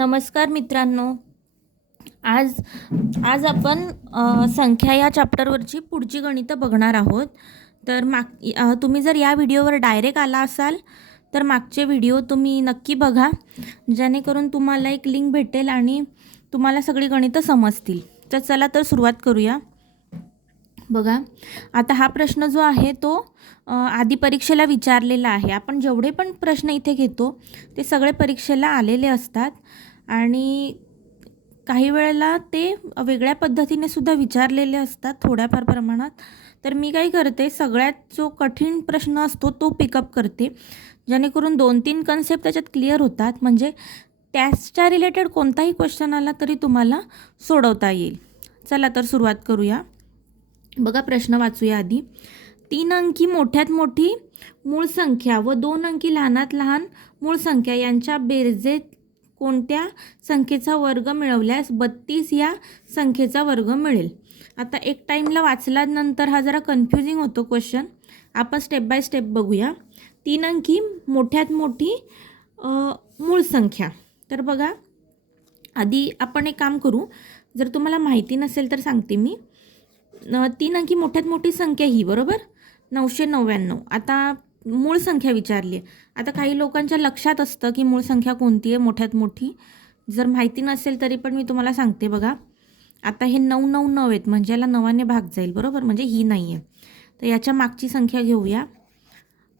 नमस्कार मित्रांनो. आज आज आपण संख्या या चॅप्टरवरची पुढची गणितं बघणार आहोत. तर तुम्ही जर या व्हिडिओवर डायरेक्ट आला असाल तर मागचे व्हिडिओ तुम्ही नक्की बघा, जेणेकरून तुम्हाला एक लिंक भेटेल आणि तुम्हाला सगळी गणितं समजतील. तर चला तर सुरुवात करूया. बघा, आता हा प्रश्न जो आहे तो आधी परीक्षेला विचारलेला आहे. आपण जेवढे पण प्रश्न इथे घेतो ते सगळे परीक्षेला आलेले असतात आणि काही वेळेला ते वेगळ्या पद्धतीने सुद्धा विचारलेले असतात थोड्याफार प्रमाणात. तर मी काय करते, सगळ्यात जो कठीण प्रश्न असतो तो पिकअप करते, जेणेकरून 2-3 कन्सेप्ट त्याच्यात क्लिअर होतात. म्हणजे त्याच्या रिलेटेड कोणताही क्वेश्चन आला तरी तुम्हाला सोडवता येईल. चला तर सुरुवात करूया. बघा, प्रश्न वाचूया आधी. 3 अंकी मोठ्यात मोठी मूळ संख्या व 2 अंकी लहानात लहान मूळ संख्या यांच्या बेरजेत कोणत्या संख्येचा वर्ग मिळवल्यास 32 या संख्येचा वर्ग मिळेल. आता एक टाईमला वाचल्यानंतर हा जरा कन्फ्युजिंग होतो क्वेश्चन. आपण स्टेप बाय स्टेप बघूया. 3 अंकी मोठ्यात मोठी मूळ संख्या. तर बघा, आधी आपण एक काम करू, जर तुम्हाला माहिती नसेल तर सांगते मी. 3 अंकी मोठ्यात मोठी संख्या ही, बरोबर, 999. आता मूळ संख्या विचारली आहे. आता काही लोकांच्या लक्षात असतं की मूळ संख्या कोणती आहे मोठ्यात मोठी. जर माहिती नसेल तरी पण मी तुम्हाला सांगते. बघा, आता हे 999 आहेत, म्हणजे याला 9ने भाग जाईल, बरोबर, म्हणजे ही नाही आहे. तर याच्या मागची संख्या घेऊया,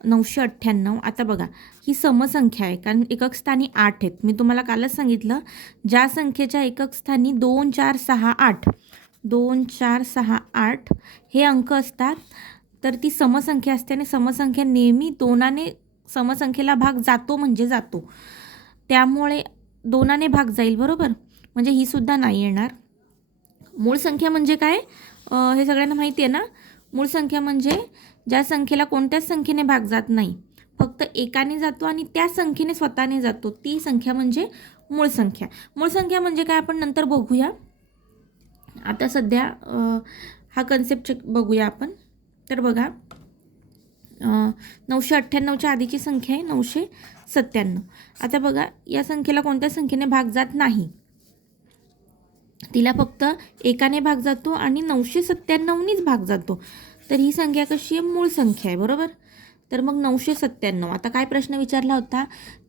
998. आता बघा, ही समसंख्या आहे कारण एकक स्थानी 8 आहेत. मी तुम्हाला कालच सांगितलं, ज्या संख्येच्या एकक स्थानी 2, 4, 6, 8 2, 4, 6, 8 हे अंक असतात तर ती समसंख्या असते. आणि समसंख्या नेहमी 2ने समसंख्येला भाग जातो म्हणजे जातो, त्यामुळे 2ने भाग जाईल, बरोबर, म्हणजे ही सुद्धा नाही येणार. मूळ संख्या म्हणजे काय हे सगळ्यांना माहिती आहे ना. मूळ संख्या म्हणजे ज्या संख्येला कोणत्याच संख्येने भाग जात नाही, फक्त एकाने जातो आणि त्या संख्येने स्वतःने जातो, ती संख्या म्हणजे मूळ संख्या. मूळ संख्या म्हणजे काय आपण नंतर बघूया. आता सध्या हा कन्सेप्ट बघूया आपण. तर बघा, 998च्या आधीची संख्या आहे 997. आता बघा, या संख्येला कोणत्या संख्येने भाग जात नाही, तिला फक्त एकाने भाग जातो आणि 997नीच भाग जातो. तर ही संख्या कशी आहे, मूळ संख्या आहे, बरोबर. तर मग 997. आता काय प्रश्न विचारला होता,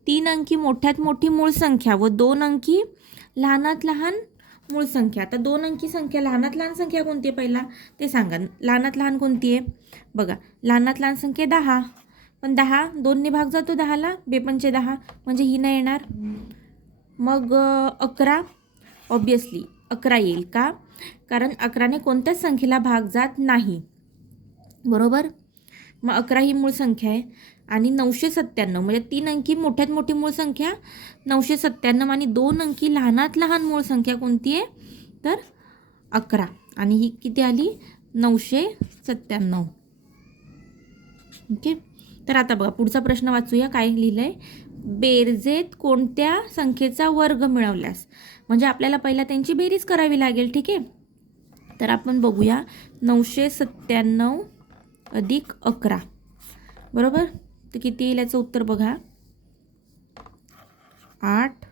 3 अंकी मोठ्यात मोठी मूळ संख्या व 2 अंकी लहानात लहान मूळ संख्या. आता 2 अंकी संख्या, लहानात लहान संख्या कोणती आहे पहिला ते सांगा. लहानात लहान कोणती आहे बघा, लहानात लहान संख्या 10, पण 10 2ने भाग जातो 10ला, 2×5 = 10, म्हणजे ही नाही येणार. मग 11, ऑब्वियसली 11 येईल का, कारण 11ने कोणत्याच संख्येला भाग जात नाही, बरोबर. मग 11 ही मूळ संख्या आहे. आणि 997 म्हणजे 3 अंकी मोठ्यात मोठी मूळ संख्या 997 आणि 2 अंकी लहानात लहान मूळ संख्या कोणती आहे तर 11, आणि ही किती आली 997. ओके. तर आता बघा, पुढचा प्रश्न वाचूया. काय लिहिलं आहे, बेरजेत कोणत्या संख्येचा वर्ग मिळवल्यास, म्हणजे आपल्याला पहिला त्यांची बेरीज करावी लागेल, ठीक आहे. तर आपण बघूया, 997 अधिक 11, बरोबर. तर किती येईल याचं उत्तर बघा, 8,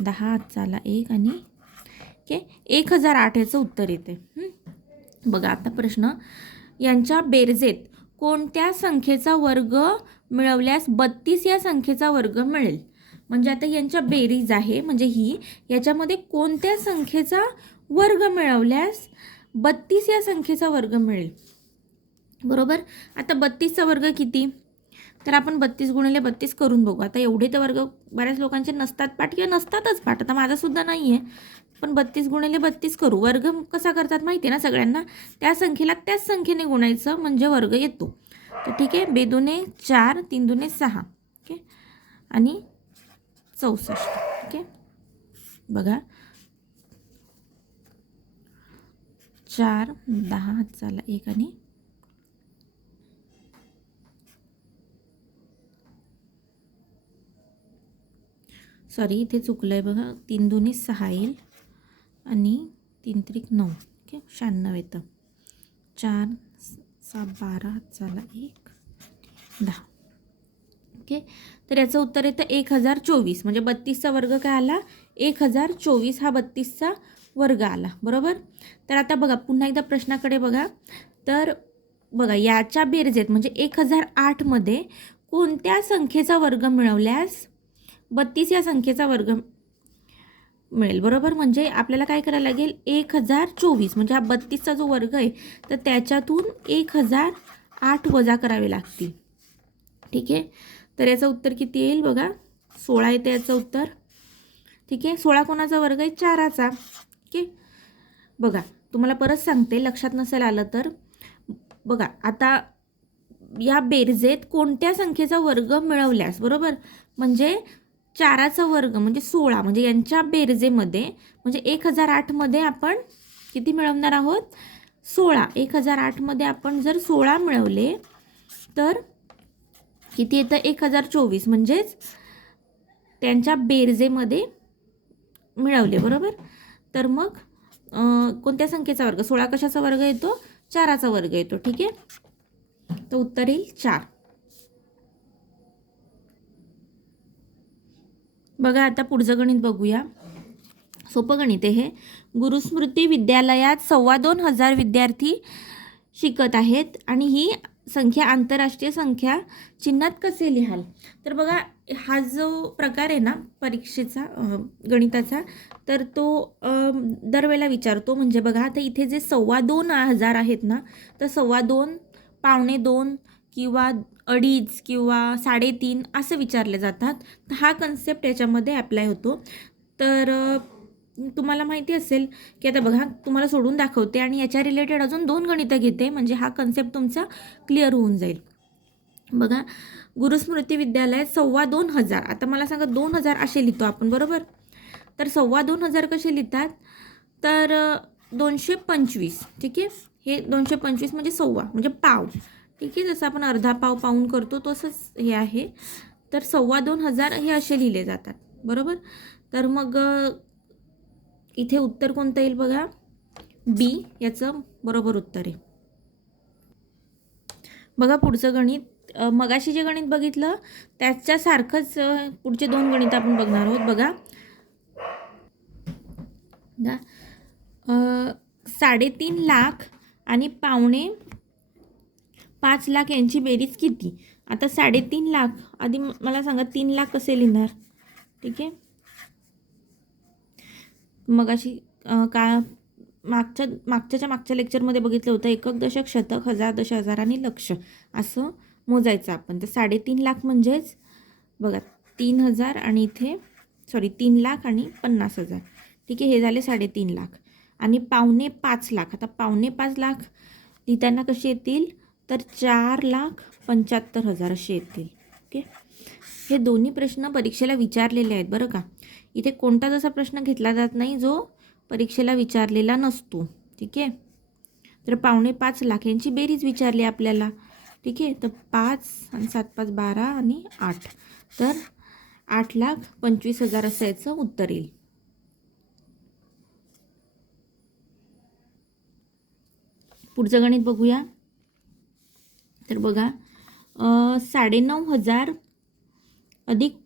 10 चला 1 आणि ओके 1008 याचं उत्तर येते. बघा, आता प्रश्न, यांच्या बेरजेत कोणत्या संख्येचा वर्ग मिळवल्यास 32 या संख्येचा वर्ग मिळेल. म्हणजे आता यांच्या बेरीज आहे, म्हणजे ही, याच्यामध्ये कोणत्या संख्येचा वर्ग मिळवल्यास 32 या संख्येचा वर्ग मिळेल, बरोबर. आता 32चा वर्ग किती, तर आपण 32 × 32 करून बघू. आता एवढे तर वर्ग बऱ्याच लोकांचे नसतात पाठ किंवा नसतातच पाठ, आता माझासुद्धा नाही आहे, पण 32 × 32 करू. वर्ग कसा करतात माहिती आहे ना सगळ्यांना, त्या संख्येला त्याच संख्येने गुणायचं म्हणजे वर्ग येतो. तर ठीक आहे, 2 दुणे 4, 3 दुणे 6, ओके, आणि 64, ओके. बघा, 4, 10 चला 1 आणि सॉरी इथे चुकलं आहे बघा, 3 दुणे 6 येईल आणि 3 त्रिक 9, ओके, 96 येतं. 4, 7, 12 चला 1, 10, ओके. ओके, तर याचं उत्तर येतं 1024. म्हणजे 32चा वर्ग काय आला? 1024 हा 32चा वर्ग आला. बरोबर. तर आता बघा पुन्हा एकदा प्रश्नाकडे बघा. तर बघा याच्या बेरजेत म्हणजे 1008 मध्ये कोणत्या संख्येचा वर्ग मिळवल्यास 32 या संख्येचा वर्ग मिळेल. बरोबर. म्हणजे आपल्याला काय करायला लागेल? 1024 म्हणजे हा 32चा जो वर्ग आहे तर त्याच्यातून 1008 वजा करावे लागतील. ठीक आहे. तर याचं उत्तर किती येईल बघा? 16 येते याचं उत्तर. ठीक आहे. 16 कोणाचा वर्ग आहे? 4चा. ओके. बघा तुम्हाला परत सांगते, लक्षात नसेल आलं तर बघा आता या बेरजेत कोणत्या संख्येचा वर्ग मिळवल्यास, बरोबर, म्हणजे 4चा वर्ग म्हणजे 16 म्हणजे यांच्या बेरजेमध्ये म्हणजे 1008 मध्ये आपण किती मिळवणार आहोत? 16. 1008 मध्ये आपण जर 16 मिळवले तर किती येतं? 1024 म्हणजेच त्यांच्या बेरजेमध्ये मिळवले. बरोबर. तर मग कोणत्या संख्येचा वर्ग? 16 कशाचा वर्ग येतो? 4चा वर्ग येतो. ठीक आहे. तर उत्तर येईल 4. बघा आता पुढचं गणित बघूया. सोपं गणित आहे हे. गुरुस्मृती विद्यालयात 2,2500 विद्यार्थी शिकत आहेत आणि ही संख्या आंतरराष्ट्रीय संख्या चिन्हात कसे लिहाल? तर बघा हा जो प्रकार आहे ना परीक्षेचा गणिताचा, तर तो दरवेळेला विचारतो. म्हणजे बघा आता इथे जे 2,2500 आहेत ना, तर 2.25, 2.25 किंवा 2.5 किंवा 3.5 असं विचारले जातात. तर हा कन्सेप्ट याच्यामध्ये अप्लाय होतो. तर तुम्हाला माहिती असेल की आता बघा तुम्हाला सोडून दाखवते आणि याच्या रिलेटेड अजून 2 गणितं घेते म्हणजे हा कन्सेप्ट तुमचा क्लिअर होऊन जाईल. बघा गुरुस्मृती विद्यालयात 2,2500. आता मला सांगा 2,000 असे लिहितो आपण, बरोबर. तर 2,2500 कसे लिहितात? तर 225. ठीक आहे. हे 225 म्हणजे 1.25 म्हणजे पाव. ठीक आहे. जसं आपण अर्धा पाव पाऊण करतो तसंच हे आहे. तर 2,2500 हे असे लिहिले जातात. बरोबर. तर मग इथे उत्तर कोणतं येईल बघा? बी याचं बरोबर उत्तर आहे. बघा पुढचं गणित, मगाशी जे गणित बघितलं त्याच्यासारखंच पुढचे 2 गणित आपण बघणार आहोत. बघा 3.5 लाख आणि 5.25 लाख यांची बेरीज किती? आता 3.5 लाख आधी मला सांगा 3 लाख कसे लिहिणार? ठीक आहे. मगाशी मागच्या लेक्चरमध्ये बघितलं होतं एकक, दशक, शतक, हजार, दश, हजार आणि लक्ष असं मोजायचं आपण. तर 3.5 लाख म्हणजेच बघा 3,000 आणि इथे 3 लाख आणि 50,000. ठीक आहे. हे झाले 3.5 लाख आणि 5.25 लाख. आता 5.25 लाख लिहिताना कसे येतील? तर 4,75,000 असे येतील. ओके. हे दोन्ही प्रश्न परीक्षेला विचारलेले आहेत बरं का. इथे कोणता जसा प्रश्न घेतला जात नाही जो परीक्षेला विचारलेला नसतो. ठीक आहे. तर 5.25 लाख यांची बेरीज विचारली आपल्याला. ठीक आहे. तर 5 आणि 7 5 12 आणि 8, तर 8,25,000 असं याचं उत्तर येईल. पुढचं गणित बघूया. तर बघा 9,500 अधिक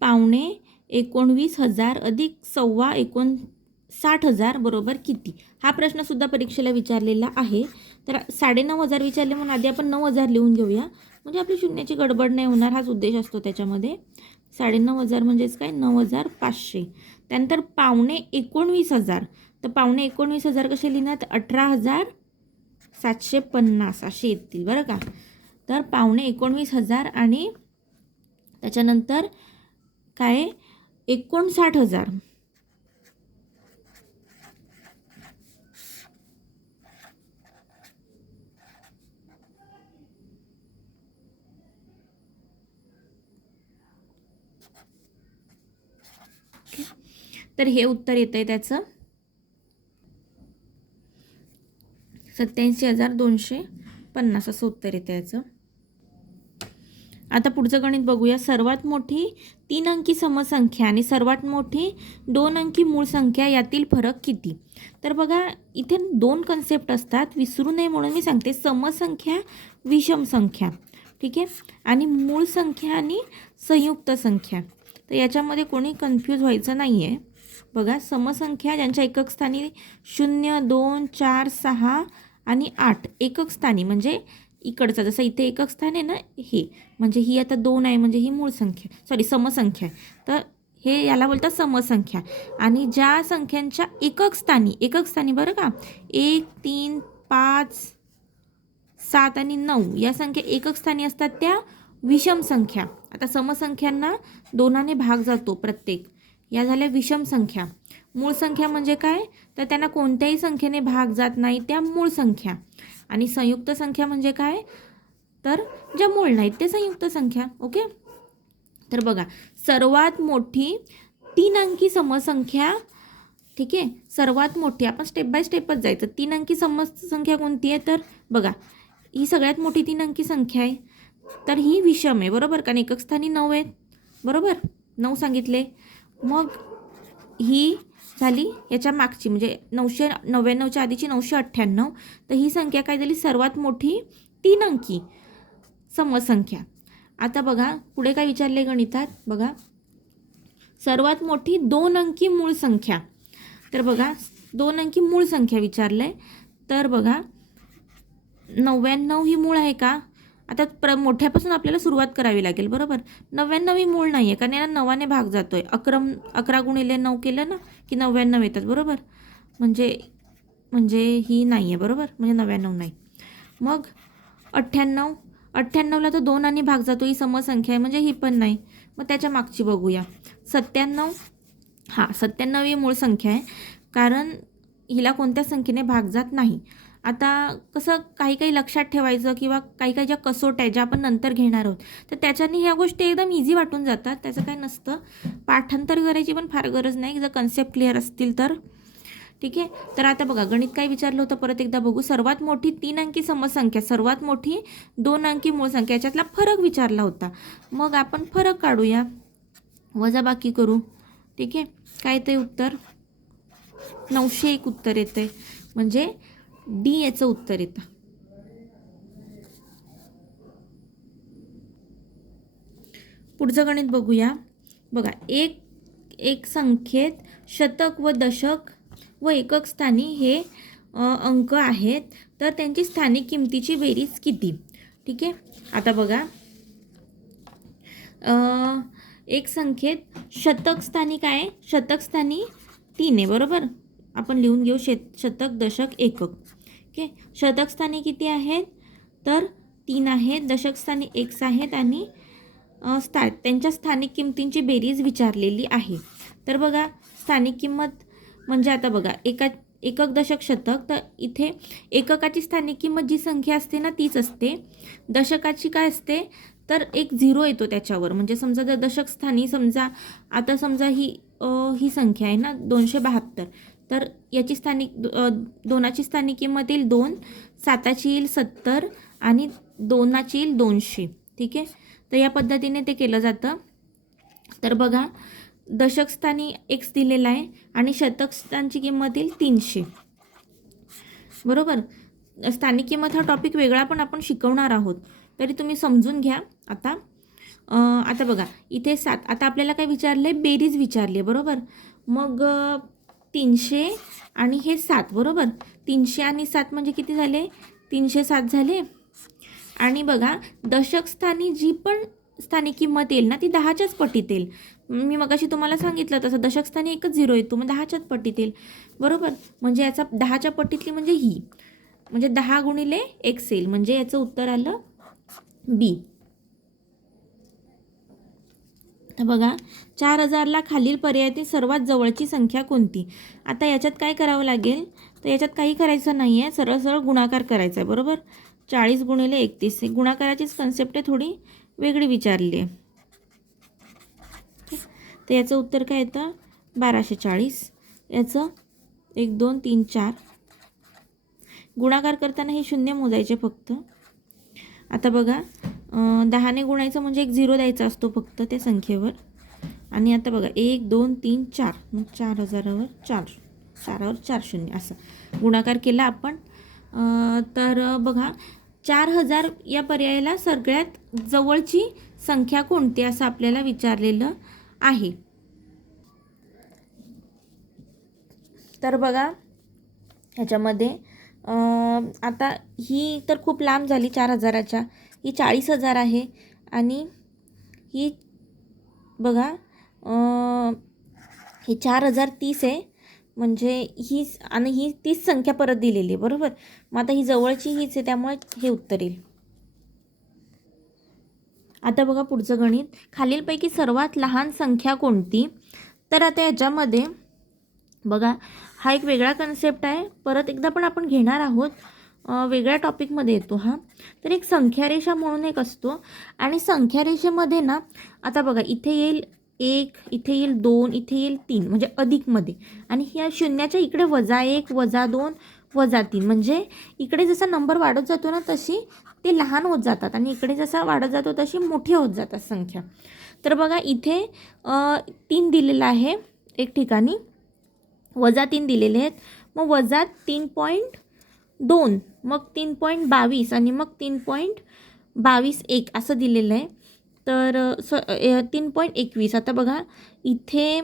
19,000 अधिक 59,000 बरोबर किती? हा प्रश्नसुद्धा परीक्षेला विचारलेला आहे. तर 9,500 विचारले म्हणून आधी आपण 9,000 लिहून घेऊया म्हणजे आपली शून्याची गडबड नाही होणार, हाच उद्देश असतो त्याच्यामध्ये. 9,500 म्हणजेच काय? 9,500. त्यानंतर 19,000 तर 19,000 कसे लिहिणार? 18,750 असे येतील बरं का. तर 19,000 आणि त्याच्यानंतर काय? 59,000. तर हे उत्तर येतं आहे त्याचं 87,250 असं उत्तर येतं याचं. आता पुढचं गणित बघूया. सर्वात मोठी 3 अंकी समसंख्या आणि सर्वात मोठी 2 अंकी मूळ संख्या यातील फरक किती? तर बघा इथे 2 कन्सेप्ट असतात, विसरू नये म्हणून मी सांगते. समसंख्या, विषम संख्या. ठीक आहे. आणि मूळ संख्या आणि संयुक्त संख्या, तर याच्यामध्ये कोणी कन्फ्यूज व्हायचं नाही आहे. बघा, समसंख्या ज्यांच्या एकक स्थानी 0, 2, 4, 6 आणि 8 एकक स्थानी, म्हणजे इकडचा जसं इथे एकक स्थान आहे ना, हे म्हणजे ही आता 2 आहे म्हणजे ही मूळ संख्या, सॉरी समसंख्या आहे, तर हे याला बोलतात समसंख्या. आणि ज्या संख्यांच्या एकक स्थानी बरं का, 1, 3, 5, 7 आणि 9 या संख्या एकक स्थानी असतात त्या विषम संख्या. आता समसंख्यांना 2ने भाग जातो प्रत्येक, या झाल्या विषम संख्या. मूळ संख्या म्हणजे काय, तर त्यांना कोणत्याही संख्येने भाग जात नाही, त्या मूळ संख्या. आणि संयुक्त संख्या म्हणजे काय, तर ज्या मूळ नाहीत ते संयुक्त संख्या. ओके. तर बघा, सर्वात मोठी 3 अंकी समसंख्या, ठीक आहे, सर्वात मोठी, आपण स्टेप बाय स्टेपच जायचं. 3 अंकी समसंख्या कोणती आहे, तर बघा ही सगळ्यात मोठी 3 अंकी संख्या आहे, तर ही विषम आहे, बरोबर, कारण एकक स्थानी 9 आहेत, बरोबर, 9 सांगितले. मग ही झाली याच्या मागची, म्हणजे 999च्या आधीची 998, तर ही संख्या काय झाली, सर्वात मोठी 3 अंकी समसंख्या. आता बघा पुढे काय विचारले गणितात, बघा सर्वात मोठी 2 अंकी मूळ संख्या, तर बघा 2 अंकी मूळ संख्या विचारलंय, तर बघा 99 ही मूळ आहे का, आता मोठ्यापासून आपल्याला सुरुवात करावी लागेल, बरोबर. 99 ही मूळ नाही आहे, कारण याला 9ने भाग जातो आहे. 11 गुणिले 9 केलं ना की 99 येतात, बरोबर, म्हणजे ही नाही आहे, बरोबर, म्हणजे 99 नाही. मग 98ला तर 2ने भाग जातो, ही समसंख्या आहे, म्हणजे ही पण नाही. मग त्याच्या मागची बघूया, 97. हां, 97 ही मूळ संख्या आहे, कारण हिला कोणत्या संख्येने भाग जात नाही. आता कसं काही लक्षात ठेवायचं, किंवा काही ज्या कसोट आहे ज्या आपण नंतर घेणार आहोत, तर त्याच्याने ह्या गोष्टी एकदम इझी वाटून जातात, त्याचं काही नसतं. पाठांतर करायची पण फार गरज नाही, जर कन्सेप्ट क्लिअर असतील तर, ठीक आहे. तर आता बघा गणित काय विचारलं होतं, परत एकदा बघू. सर्वात मोठी 3 अंकी समसंख्या, सर्वात मोठी 2 अंकी मूळ संख्या, याच्यातला फरक विचारला होता. मग आपण फरक काढूया, वजाबाकी करू, ठीक आहे. काय येतं उत्तर, 901 उत्तर येतं, म्हणजे डी याचं उत्तर येतं. पुढचं गणित बघूया. बघा, एक संख्येत शतक व दशक व एकक स्थानी हे अंक आहेत, तर त्यांची स्थानिक किमतीची बेरीज किती, ठीक आहे. आता बघा, एक संख्येत शतक स्थानी काय आहे, शतक स्थानी 3 आहे, बरोबर, आपण लिहून घेऊ शतक, दशक, एकक. ओके. शतक स्थानी किती आहेत, तर 3 आहेत, दशक स्थानी 1 आहेत, आणि त्यांच्या स्थानिक किमतींची बेरीज विचारलेली आहे. तर बघा, स्थानिक किंमत म्हणजे आता बघा, एकक, दशक, शतक, तर इथे एककाची स्थानिक किंमत जी संख्या असते ना तीच असते. दशकाची काय असते, तर एक 0 येतो त्याच्यावर, म्हणजे समजा जर दशक स्थानी समजा ही संख्या आहे ना 272, तर याची स्थानिक 2ची स्थानिक किंमत येईल 2, 7ची येईल 70 आणि 2ची येईल 200, ठीक आहे. तर या पद्धतीने ते केलं जातं. तर बघा, दशक स्थानी x दिलेला आहे आणि शतक स्थानची किंमत येईल 300, बरोबर. स्थानिक किंमत हा टॉपिक वेगळा पण आपण शिकवणार आहोत, तरी तुम्ही समजून घ्या. आता बघा इथे 7, आता आपल्याला काय विचारलं आहे, बेरीज विचारली आहे, बरोबर. मग 300 आणि हे 7, बरोबर, 300 आणि 7 म्हणजे किती झाले, 307 झाले. आणि बघा, दशक स्थानी जी पण स्थानिक किंमत येईल ना ती 10च्याच पटीत येईल. मी मगाशी तुम्हाला सांगितलं तसं, दशक स्थानी एकच 0 येतो, मग 10च्याच पटीत येईल, बरोबर. म्हणजे याचा 10च्या पटीतली म्हणजे ही, म्हणजे 10 गुणिले x येईल, म्हणजे याचं उत्तर आलं बी. तर बघा, 4000ला खालील पर्यायातील सर्वात जवळची संख्या कोणती. आता याच्यात काय करावं लागेल, तर याच्यात काही करायचं नाही आहे, सरळ गुणाकार करायचा आहे, बरोबर. 40 गुणिले 31, गुणाकाराचीच कन्सेप्ट आहे, थोडी वेगळी विचारली आहे. तर याचं उत्तर काय येतं, 1240. याचं 1 2 3 4, गुणाकार करताना हे 0 मोजायचे फक्त. आता बघा, 10ने गुणायचं म्हणजे एक 0 द्यायचा असतो फक्त त्या संख्येवर. आणि आता बघा 1 2 3 4, मग 4000वर 4 4 0 असं गुणाकार केला आपण. तर बघा 4000 या पर्यायाला सगळ्यात जवळची संख्या कोणती असं आपल्याला विचारलेलं आहे. तर बघा ह्याच्यामध्ये आता ही तर खूप लांब झाली 4000च्या, ही 40,000 आहे आणि ही बघा ही 4030 आहे, म्हणजे ही आणि ही 30 संख्या परत दिलेली आहे बरोबर. मग आता ही जवळची हीच आहे त्यामुळे हे उत्तर येईल. आता बघा पुढचं गणित, खालीलपैकी सर्वात लहान संख्या कोणती. तर आता याच्यामध्ये बघा हा एक वेगळा कन्सेप्ट आहे, परत एकदा पण आपण घेणार आहोत, वेगळ्या टॉपिकमध्ये येतो हा. तर एक संख्यारेषा म्हणून एक असतो आणि संख्यारेषेमध्ये ना आता बघा इथे येईल 1, इथे येईल 2, इथे येईल 3 म्हणजे अधिकमध्ये, आणि ह्या शून्याच्या इकडे -1, -2, -3 म्हणजे इकडे जसा नंबर वाढत जातो ना तशी ते लहान होत जातात आणि इकडे जसा वाढत जातो तशी मोठी होत जातात संख्या. तर बघा इथे 3 दिलेला आहे एक ठिकाणी, -3 दिलेले आहेत, मग -3.2, मग 3.22 आणि मग 3.221 असं दिलेलं आहे. तर 3.21. आता बघा इथे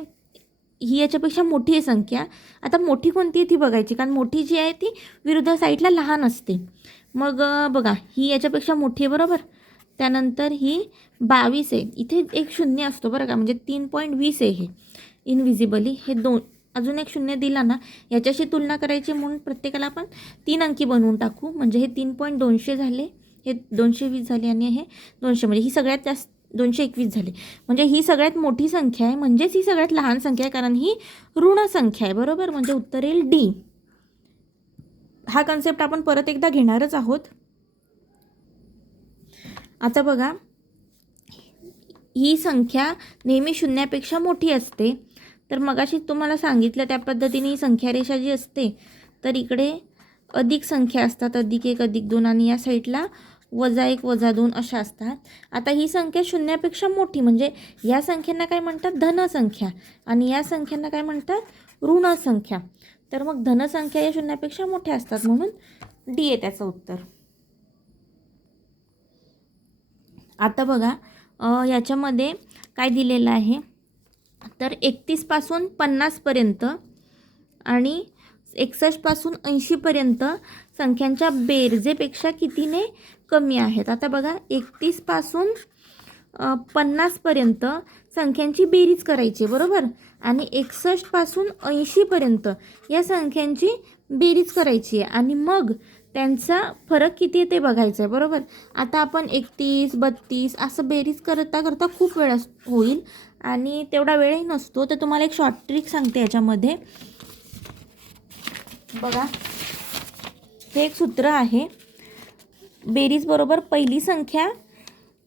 ही याच्यापेक्षा मोठी आहे संख्या. आता मोठी कोणती आहे ती बघायची, कारण मोठी जी आहे ती विरुद्ध साईडला लहान असते. मग बघा ही याच्यापेक्षा मोठी आहे बरोबर. त्यानंतर ही 22 आहे, इथे एक शून्य असतो बरं का, म्हणजे 3.20 आहे हे इनविजिबली. हे अजून एक शून्य दिला ना, याच्याशी तुलना करायची म्हणून प्रत्येकाला आपण 3 अंकी बनवून टाकू. म्हणजे हे 3.200 झाले, हे 220 झाले आणि हे 200, म्हणजे ही सगळ्यात जास्त 221 झाले. म्हणजे ही सगळ्यात मोठी संख्या आहे, म्हणजेच ही सगळ्यात लहान संख्या आहे, कारण ही ऋण संख्या आहे बरोबर. म्हणजे उत्तर येईल डी. हा कन्सेप्ट आपण परत एकदा घेणारच आहोत. आता बघा ही संख्या नेहमी शून्यापेक्षा मोठी असते. तर मगाशी तुम्हाला सांगितलं त्या पद्धतीने ही संख्यारेषा जी असते तर इकडे अधिक संख्या असतात, +1, +2 आणि या साईडला -1, -2 अशा असतात. आता ही संख्या शून्यापेक्षा मोठी म्हणजे या संख्यांना काय म्हणतात, धनसंख्या, आणि या संख्यांना काय म्हणतात, ऋण संख्या. तर मग धनसंख्या या शून्यापेक्षा मोठ्या असतात म्हणून डी आहे त्याचं उत्तर. आता बघा याच्यामध्ये काय दिलेलं आहे, तर 31 पासून 50 पर्यंत आणि 61 पासून 80 पर्यंत संख्यांच्या बेरजेपेक्षा कितीने कमी आहेत. आता बघा 31 पासून 50 पर्यंत संख्यांची बेरीज करायची बरोबर, आणि 61 पासून 80 पर्यंत या संख्यांची बेरीज करायची आहे आणि मग त्यांचा फरक किती आहे ते बघायचं आहे बरोबर. आता आपण 31, 32 असं बेरीज करता करता खूप वेळ होईल आणि तेवढा वेळही नसतो. तर तुम्हाला एक शॉर्ट ट्रिक सांगते याच्यामध्ये. बघा हे एक सूत्र आहे, बेरीज बरोबर पहिली संख्या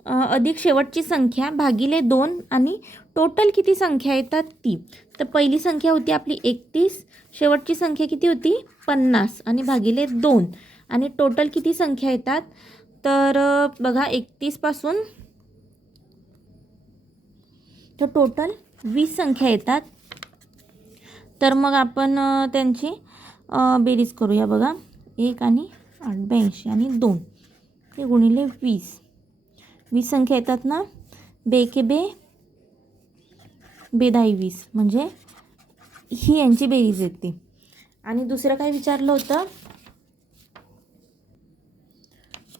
अधिक शेवटची संख्या भागिले 2 आणि टोटल किती संख्या येतात ती. तर पहिली संख्या होती आपली 31, शेवटची संख्या किती होती 50 आणि भागिले 2 आणि टोटल किती संख्या येतात. तर बघा 31 पासून तर टोटल 20 संख्या येतात. तर मग आपण त्यांची बेरीज करूया. बघा 1 आणि 8, 82 आणि 2 हे गुणिले 20 संख्या येतात ना, बेके बेदाई 20 म्हणजे ही यांची बेरीज येते. आणि दुसरं काय विचारलं होतं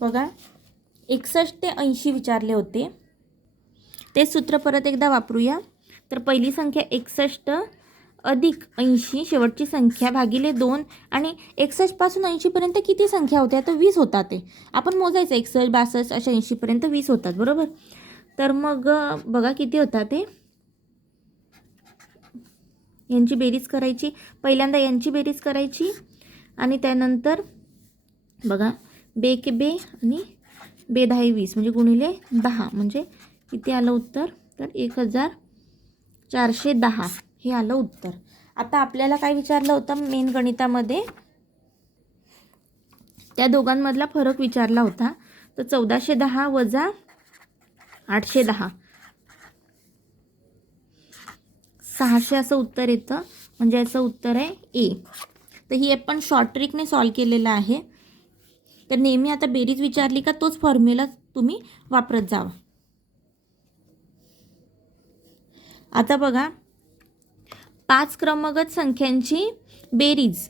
बघा, 61 ते 80 विचारले होते. ते सूत्र परत एकदा वापरूया. तर पहिली संख्या 61 अधिक 80 शेवटची संख्या भागिले 2 आणि 61 पासून 80 पर्यंत किती संख्या होत्या, तर 20 होतात. ते आपण मोजायचं 61, 62 अशा 80 पर्यंत 20 होतात बरोबर. तर मग बघा किती होतात ते, यांची बेरीज करायची, पहिल्यांदा यांची बेरीज करायची आणि त्यानंतर बघा बेके बे आणि बेदाई 20 म्हणजे गुणिले 10 म्हणजे किती आलं उत्तर, तर 1410 हे आलं उत्तर. आता आपल्याला काय विचारलं होतं मेन गणितामध्ये, त्या दोघांमधला फरक विचारला होता. तर 1410 वजा 810 600 असं उत्तर येतं, म्हणजे याचं उत्तर आहे ए. तर ही आपण शॉर्ट ट्रिकने सॉल्व केलेलं आहे. तर नेहमी आता बेरीज विचारली का तोच फॉर्म्युला तुम्ही वापरत जावा. आता बघा 5 क्रमगत संख्यांची बेरीज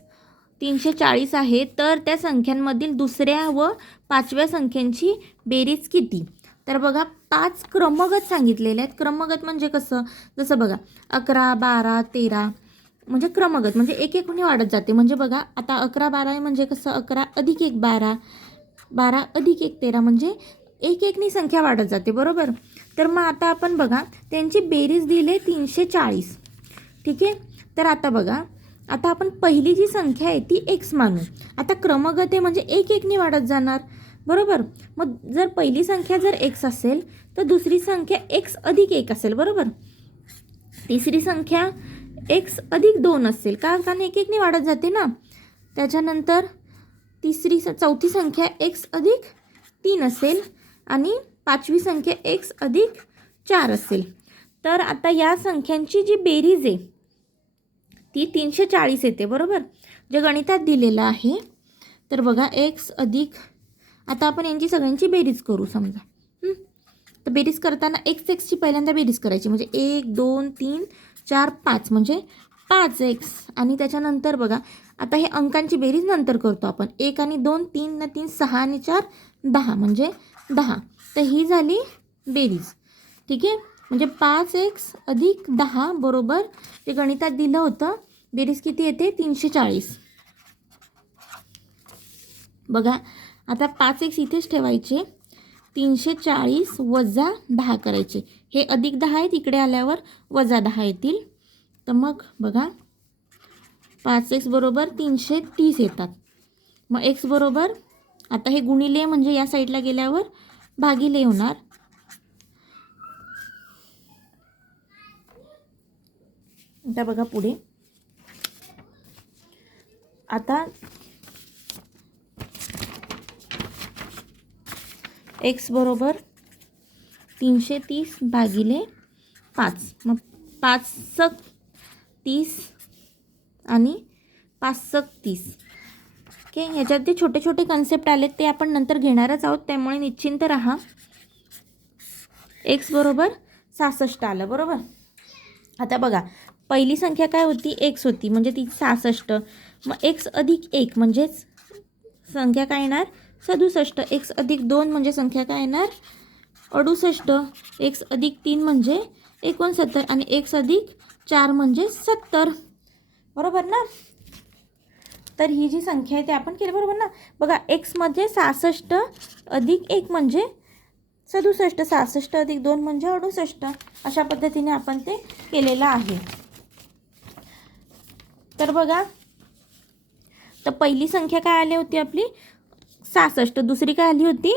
340 आहे, तर त्या संख्यांमधील दुसऱ्या व पाचव्या संख्यांची बेरीज किती. तर बघा 5 क्रमगत सांगितलेले आहेत. क्रमगत म्हणजे कसं, जसं बघा 11, 12, 13 म्हणजे क्रमगत म्हणजे एक एक वाढत जाते. म्हणजे बघा आता 11, 12 आहे म्हणजे कसं 11 अधिक 1 12, 12 अधिक 1 13 म्हणजे एक एकनी संख्या वाढत जाते बरोबर. तर मग आता आपण बघा त्यांची बेरीज दिली 340. ठीक आहे. तर आता बघा आता आपण पहिली जी संख्या आहे ती x मानू. आता क्रमगत आहे म्हणजे एक एकनी वाढत जाणार बरोबर. मग जर पहिली संख्या जर x असेल तर दुसरी संख्या x अधिक 1 असेल बरोबर. तिसरी संख्या x अधिक 2 असेल कारण एक एकनी वाढत जाते ना. त्याच्यानंतर चौथी संख्या x अधिक 3 असेल आणि पाचवी संख्या x अधिक 4 असेल. तर आता या संख्यांची जी बेरीज आहे ती 340 येते बरोबर, जे गणितात दिलेलं आहे. तर बघा x अधिक, आता आपण यांची सगळ्यांची बेरीज करू समजा. तर बेरीज करताना xची पहिल्यांदा बेरीज करायची म्हणजे 1 2 3 4 5 म्हणजे 5x. आणि त्याच्यानंतर बघा आता हे अंकांची बेरीज नंतर करतो आपण. 1 आणि 2 3 आणि 3 6 आणि 4 10 म्हणजे 10. तर ही झाली बेरीज. ठीक आहे. म्हणजे 5x अधिक 10 बरोबर ते गणितात दिलं होतं बेरीज किती येते 340. बघा आता 5x इथेच ठेवायचे, 340 वजा 10 करायचे. हे अधिक 10 आहेत, इकडे आल्यावर वजा 10 येतील. तर मग बघा 5x बरोबर 330 येतात. मग x बरोबर आता हे गुणिले म्हणजे या साईडला गेल्यावर भागिले होणार. आता बघा पुढे आता x बरोबर 330 भागिले 5. मग 5 × 30 आणि 5 × 30. ओके. ह्याच्यात जे छोटे छोटे कन्सेप्ट आले ते आपण नंतर घेणारच आहोत, त्यामुळे निश्चिंत राहा. x बरोबर 66 आलं बरोबर. आता बघा पहिली संख्या काय होती x होती म्हणजे ती 66. मग x अधिक 1 म्हणजेच संख्या काय येणार 67. x अधिक 2 म्हणजे संख्या काय येणार 68. x अधिक 3 म्हणजे 69 आणि x अधिक 4 म्हणजे 70 बरोबर ना. तर ही जी संख्या आहे ते आपण केली बरोबर ना. बघा x मध्ये 66 अधिक 1 म्हणजे 67, 66 अधिक 2 म्हणजे 68. अशा पद्धतीने आपण ते केलेलं आहे. तर बघा तर पहिली संख्या काय आली होती आपली 66, दुसरी काय आली होती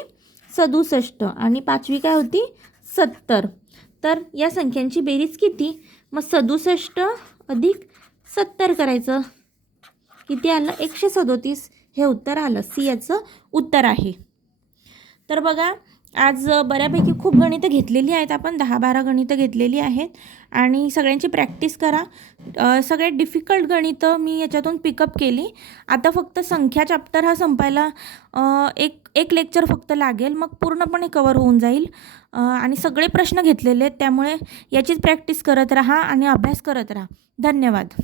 67 आणि पाचवी काय होती 70. तर या संख्यांची बेरीज किती, मग 67 अधिक 70 करायचं, किती आलं 137. हे उत्तर आलं, सी याचं उत्तर आहे. तर बघा आज बऱ्यापैकी खूप गणितं घेतलेली आहेत आपण, 10-12 गणितं घेतलेली आहेत आणि सगळ्यांची प्रॅक्टिस करा. सगळ्यात डिफिकल्ट गणितं मी याच्यातून पिकअप केली. आता फक्त संख्या चॅप्टर हा संपायला एक लेक्चर फक्त लागेल, मग पूर्णपणे कवर होऊन जाईल. आणि सगळे प्रश्न घेतलेले आहेत, त्यामुळे याचीच प्रॅक्टिस करत राहा आणि अभ्यास करत राहा. धन्यवाद.